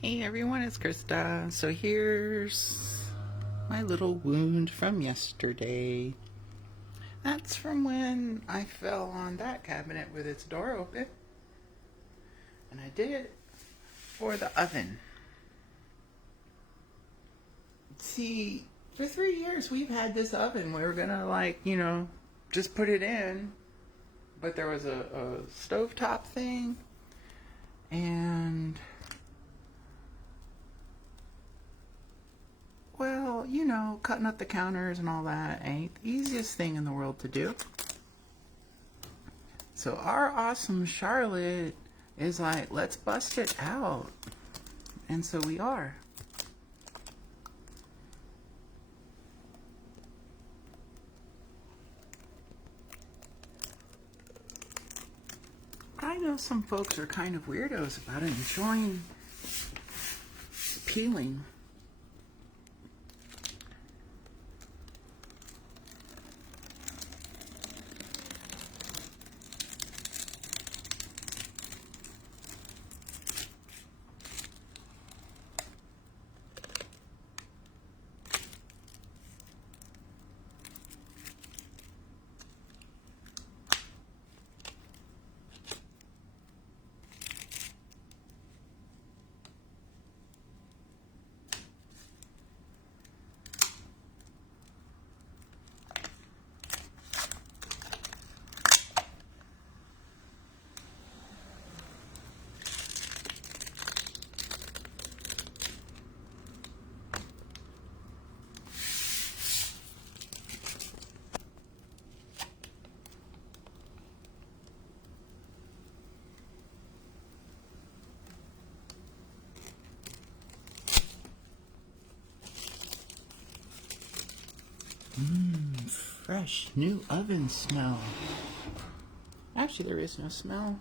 Hey everyone, it's Krista. So here's my little wound from yesterday. That's from when I fell on that cabinet with its door open. And I did it for the oven. See, for 3 years we've had this oven. We were gonna just put it in. But there was a stovetop thing. And well, cutting up the counters and all that ain't the easiest thing in the world to do. So our awesome Charlotte is like, let's bust it out. And so we are. I know some folks are kind of weirdos about enjoying peeling. Fresh new oven smell. Actually, there is no smell.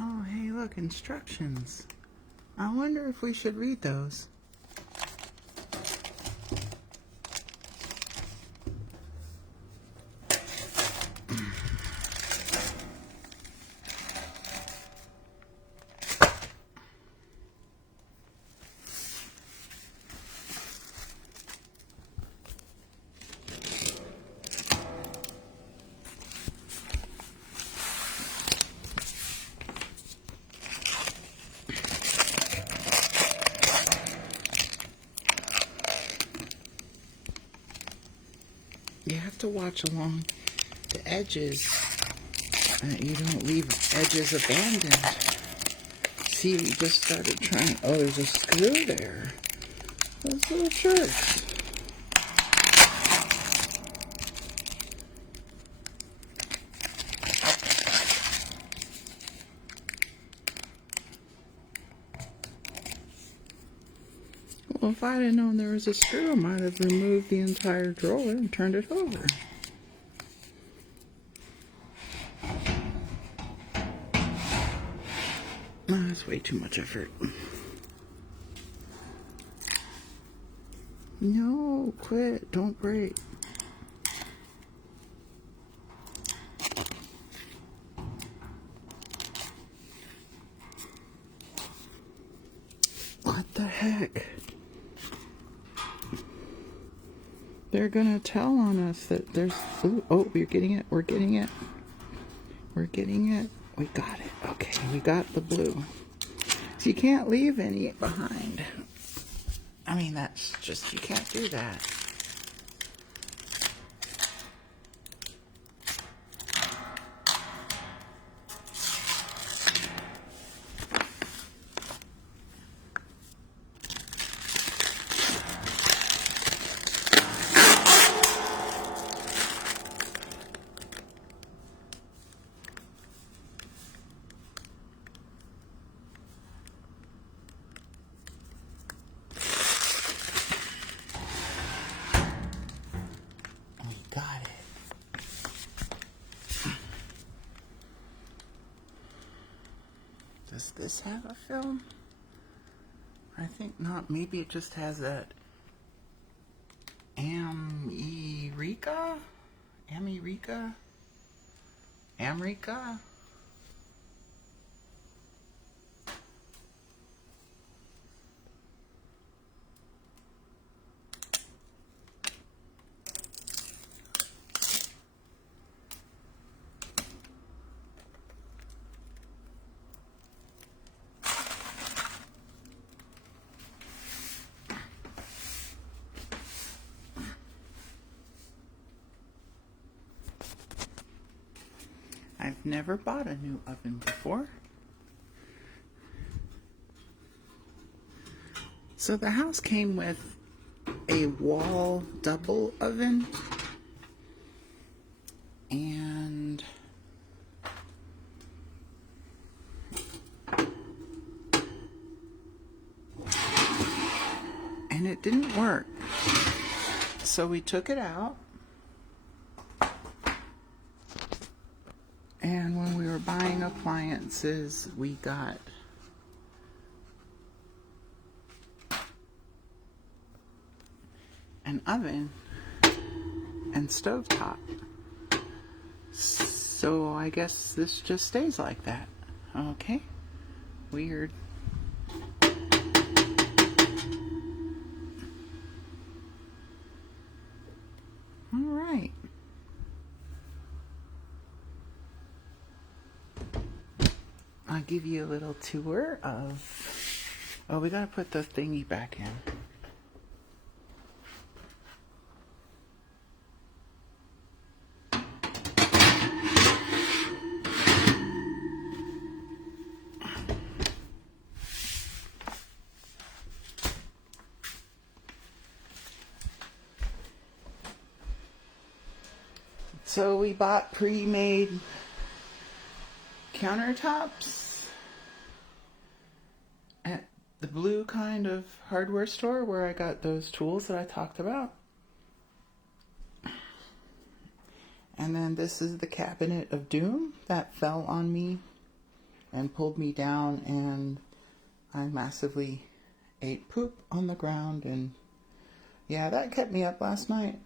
Oh, hey, look, instructions. I wonder if we should read those. You have to watch along the edges. You don't leave edges abandoned. See, we just started trying. Oh, there's a screw there. Those little jerks. Well, if I'd have known there was a screw, I might have removed the entire drawer and turned it over. Oh, that's way too much effort. No, quit. Don't break. What the heck? They're gonna tell on us that there's... Ooh, oh, you're getting it. We're getting it. We're getting it. We got it. Okay, we got the blue. So you can't leave any behind. I mean, that's just... You can't do that. Got it. Does this have a film? I think not. Maybe it just has that Amrica? I've never bought a new oven before. So the house came with a wall double oven and it didn't work. So we took it out. And when we were buying appliances, we got an oven and stovetop. So I guess this just stays like that. Okay. Weird. All right. I'll give you a little tour of... Oh, we gotta put the thingy back in. So we bought pre-made countertops at the blue kind of hardware store where I got those tools that I talked about. And then this is the cabinet of doom that fell on me and pulled me down, and I massively ate poop on the ground, and yeah, that kept me up last night.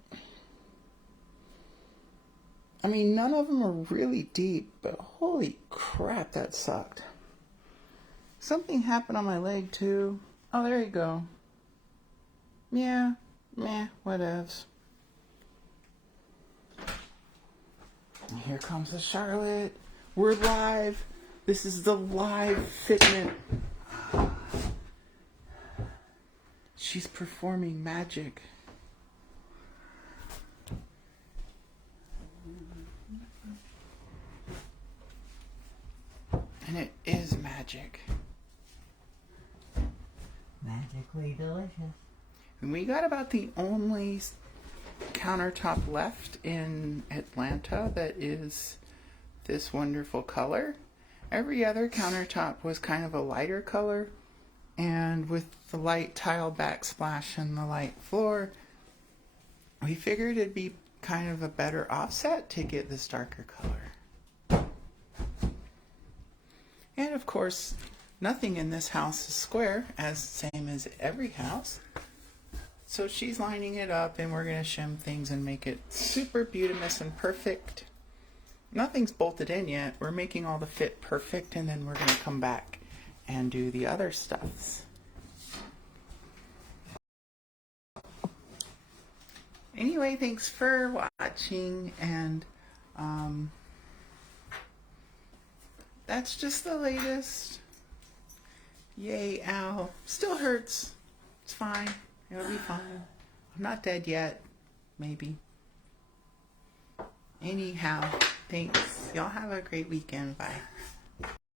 I mean, none of them are really deep, but holy crap, that sucked. Something happened on my leg, too. Oh, there you go. Yeah, meh, whatevs. And here comes the Charlotte. We're live. This is the live fitment. She's performing magic. And it is magic. Magically delicious. And we got about the only countertop left in Atlanta that is this wonderful color. Every other countertop was kind of a lighter color. And with the light tile backsplash and the light floor, we figured it'd be kind of a better offset to get this darker color. And of course, nothing in this house is square, as same as every house. So she's lining it up, and we're going to shim things and make it super beautimous and perfect. Nothing's bolted in yet. We're making all the fit perfect, and then we're going to come back and do the other stuffs. Anyway, thanks for watching, and that's just the latest. Yay, ow. Still hurts. It's fine. It'll be fine. I'm not dead yet. Maybe. Anyhow, thanks. Y'all have a great weekend. Bye.